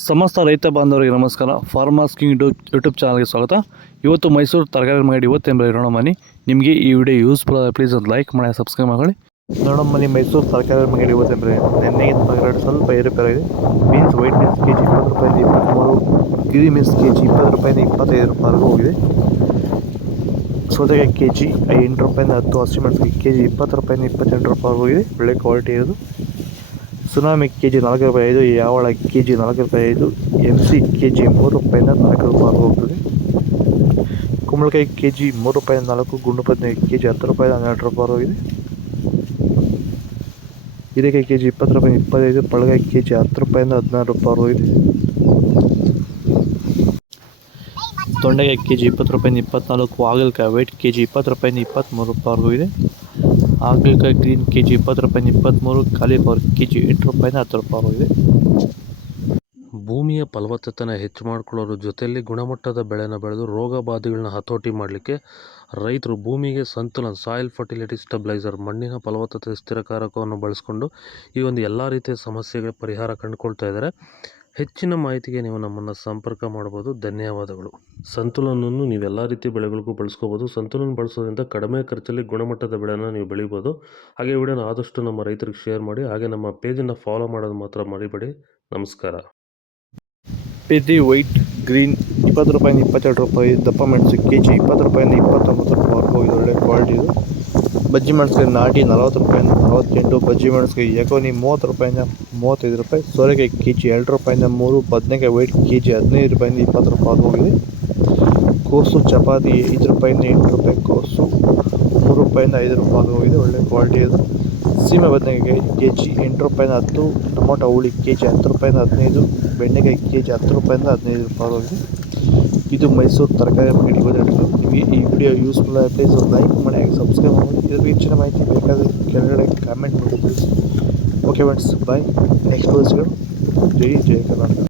ಸಮಸ್ತ ರೈತ ಬಾಂಧವರಿಗೆ ನಮಸ್ಕಾರ. ಫಾರ್ಮರ್ಸ್ ಕಿಂಗ್ ಯೂಟ್ಯೂಬ್ ಚಾನಲ್ಗೆ ಸ್ವಾಗತ. ಇವತ್ತು ಮೈಸೂರು ತರಕಾರಿ ಅಂಗಡಿ ಇವತ್ತು ಇರೋಣ ಮನಿ. ನಿಮಗೆ ಈ ವಿಡಿಯೋ ಯೂಸ್ಫುಲ್ ಆದರೆ ಪ್ಲೀಸ್ ಒಂದು ಲೈಕ್ ಮಾಡಿ, ಸಬ್ಸ್ಕ್ರೈಬ್ ಮಾಡಿ. ನೋಡೋ ಮನಿ ಮೈಸೂರು ತರಕಾರಿ ಅಂಗಡಿ ಇವತ್ತು ನೆನ್ನೆಗಿಂತ ಸ್ವಲ್ಪ ಏರುಪೇರಾಗಿದೆ. Beans white beans K G 20 ರೂಪಾಯಿಂದ 23, ಗ್ರೀನ್ ಬೀನ್ಸ್ ಕೆ ಜಿ 20 ರೂಪಾಯಿಂದ 25 ರೂಪಾಯಿವರೆಗೂ ಹೋಗಿದೆ. ಸೌತೆಕಾಯಿ ಕೆ ಜಿ 8 ರೂಪಾಯಿಂದ 10, ಹಸಿಮೆಣಸಿನಕಾಯಿ ಕೆ ಜಿ 20 ರೂಪಾಯಿಂದ 28 ರೂಪಾಯಿವರೆಗೂ ಹೋಗಿದೆ. ಒಳ್ಳೆ ಕ್ವಾಲಿಟಿ ಇರೋದು. ಸುನಾಮಿ ಕೆ ಜಿ 4 ರೂಪಾಯಿ 5, ಯಾವಳ ಕೆ ಜಿ 4 ರೂಪಾಯಿ 5, MC ಕೆ ಜಿ 3 ರೂಪಾಯಿಂದ 4 ರೂಪಾಯಿ ಹೋಗ್ತದೆ. ಕುಂಬಳಕಾಯಿ ಕೆ ಜಿ 3 ರೂಪಾಯಿಂದ 4, ಗುಂಡು ಬದನೆಕಾಯಿ ಕೆ ಜಿ 10 ರೂಪಾಯಿಂದ 12 ರೂಪಾಯಿ ಹೋಗಿದೆ. ಹೀರೆಕಾಯಿ ಕೆ ಜಿ 20 ರೂಪಾಯಿಂದ 25, ಪಳಗಾಯಿ ಕೆ ಜಿ 10 ರೂಪಾಯಿಂದ 16 ರೂಪಾಯಿ ಹೋಗಿದೆ. ತೊಂಡೆಕಾಯಿ ಕೆ ಜಿ 20 ರೂಪಾಯಿಂದ 24, ಹಾಗಲಕಾಯಿ ವೈಟ್ ಕೆ ಜಿ 20 ರೂಪಾಯಿಂದ 23 ರೂಪಾಯಿವರೆಗೂ ಇದೆ. ಹಾಗಲಕಾಯಿ ಗ್ರೀನ್ ಕೆ ಜಿ 20 ರೂಪಾಯಿಂದ 23, ಕಾಲಿಫ್ಲವರ್ ಕೆ ಜಿ 8 ರೂಪಾಯಿಂದ 10 ರೂಪಾಯಿವರೆಗಿದೆ. ಭೂಮಿಯ ಫಲವತ್ತತೆನ ಹೆಚ್ಚು ಮಾಡಿಕೊಳ್ಳೋದ್ರ ಜೊತೆಯಲ್ಲಿ ಗುಣಮಟ್ಟದ ಬೆಳೆನ ಬೆಳೆದು ರೋಗ ಬಾಧೆಗಳನ್ನ ಹತೋಟಿ ಮಾಡಲಿಕ್ಕೆ ರೈತರು ಭೂಮಿಗೆ ಸಂತುಲನ ಸಾಯಿಲ್ ಫರ್ಟಿಲಿಟಿ ಸ್ಟೆಬಿಲೈಸರ್ ಮಣ್ಣಿನ ಫಲವತ್ತತೆ ಸ್ಥಿರಕಾರಕವನ್ನು ಬಳಸ್ಕೊಂಡು ಈ ಒಂದು ಎಲ್ಲ ರೀತಿಯ ಸಮಸ್ಯೆಗಳ ಪರಿಹಾರ ಕಂಡುಕೊಳ್ತಾ ಇದ್ದಾರೆ. ಹೆಚ್ಚಿನ ಮಾಹಿತಿಗೆ ನೀವು ನಮ್ಮನ್ನು ಸಂಪರ್ಕ ಮಾಡ್ಬೋದು. ಧನ್ಯವಾದಗಳು. ಸಂತುಲನವನ್ನು ನೀವೆಲ್ಲ ರೀತಿಯ ಬೆಳೆಗಳಿಗೂ ಬಳಸ್ಕೋಬೋದು. ಸಂತುಲನ ಬಳಸೋದ್ರಿಂದ ಕಡಿಮೆ ಖರ್ಚಲ್ಲಿ ಗುಣಮಟ್ಟದ ಬೆಳೆನ ನೀವು ಬೆಳಿಬೋದು. ಹಾಗೆ ವಿಡಿಯೋನ ಆದಷ್ಟು ನಮ್ಮ ರೈತರಿಗೆ ಶೇರ್ ಮಾಡಿ. ಹಾಗೆ ನಮ್ಮ ಪೇಜನ್ನು ಫಾಲೋ ಮಾಡೋದು ಮಾತ್ರ ಮರಿಬೇಡಿ. ನಮಸ್ಕಾರ. ಪೇಜಿ ವೈಟ್ ಗ್ರೀನ್ 20 ರೂಪಾಯಿಂದ 22 ರೂಪಾಯಿ, ದಪ್ಪ ಮೆಣಸು ಕೆ ಜಿ 20 ರೂಪಾಯಿಂದ 29 ರೂಪಾಯಿವರೆಗೂ ಇದು ಒಳ್ಳೆ ಕ್ವಾಲಿಟಿ ಇದು. ಬಜ್ಜಿ ಮೆಣಸಿನಕಾಯಿ ನಾಟಿ 40 ರೂಪಾಯಿಂದ 48, ಬಜ್ಜಿ ಮೆಣಸಿನಕಾಯಿ ಎಕೋನಿ 30 ರೂಪಾಯಿಂದ 35 ರೂಪಾಯಿ, ಸೋರೆಕಾಯಿ ಕೆ ಜಿ 2 ರೂಪಾಯಿಂದ 3, ಬದನೆಕಾಯಿ ವೈಟ್ ಕೆ ಜಿ 15 ರೂಪಾಯಿಂದ 20 ರೂಪಾಯಿ ಹೋಗಿದೆ. ಕೋಸು ಚಪಾತಿ 5 ರೂಪಾಯಿಂದ 8 ರೂಪಾಯಿ, ಕೋಸು 3 ರೂಪಾಯಿಂದ 5 ರೂಪಾಯಿ ಹೋಗಿದೆ. ಒಳ್ಳೆ ಕ್ವಾಲಿಟಿ ಇದು. ಸೀಮೆ ಬದನೆಕಾಯಿ ಕೆ ಜಿ 8 ರೂಪಾಯಿಂದ 10, ಟೊಮೊಟೊ ಹುಳಿ ಕೆ ಜಿ 10 ರೂಪಾಯಿಂದ 15, ಬೆಂಡೆಕಾಯಿ ಕೆ ಜಿ 10 ರೂಪಾಯಿಂದ 15 ರೂಪಾಯಿ ಹೋಗಿದೆ. ಇದು ಮೈಸೂರು ತರಕಾರಿ ಅಂಗಡಿ ಇವತ್ತು. ನಿಮಗೆ ಈ ವಿಡಿಯೋ ಯೂಸ್ಫುಲ್ ಆಗಿ ಪ್ಲೀಸ್ ಒಂದು ಲೈಕ್ ಮಾಡಿ, ಹಾಗೆ ಸಬ್ಸ್ಕ್ರೈಬ್ ಮಾಡಿ. ಇದರ ಹೆಚ್ಚಿನ ಮಾಹಿತಿ ಬೇಕಾದರೆ ಕೆಳಗಡೆ ಕಾಮೆಂಟ್ ಮಾಡಿ please. Okay friends, bye. Next ವಿಡಿಯೋಸ್ಗಳು. ಜೈ ಕರ್ನಾಟಕ.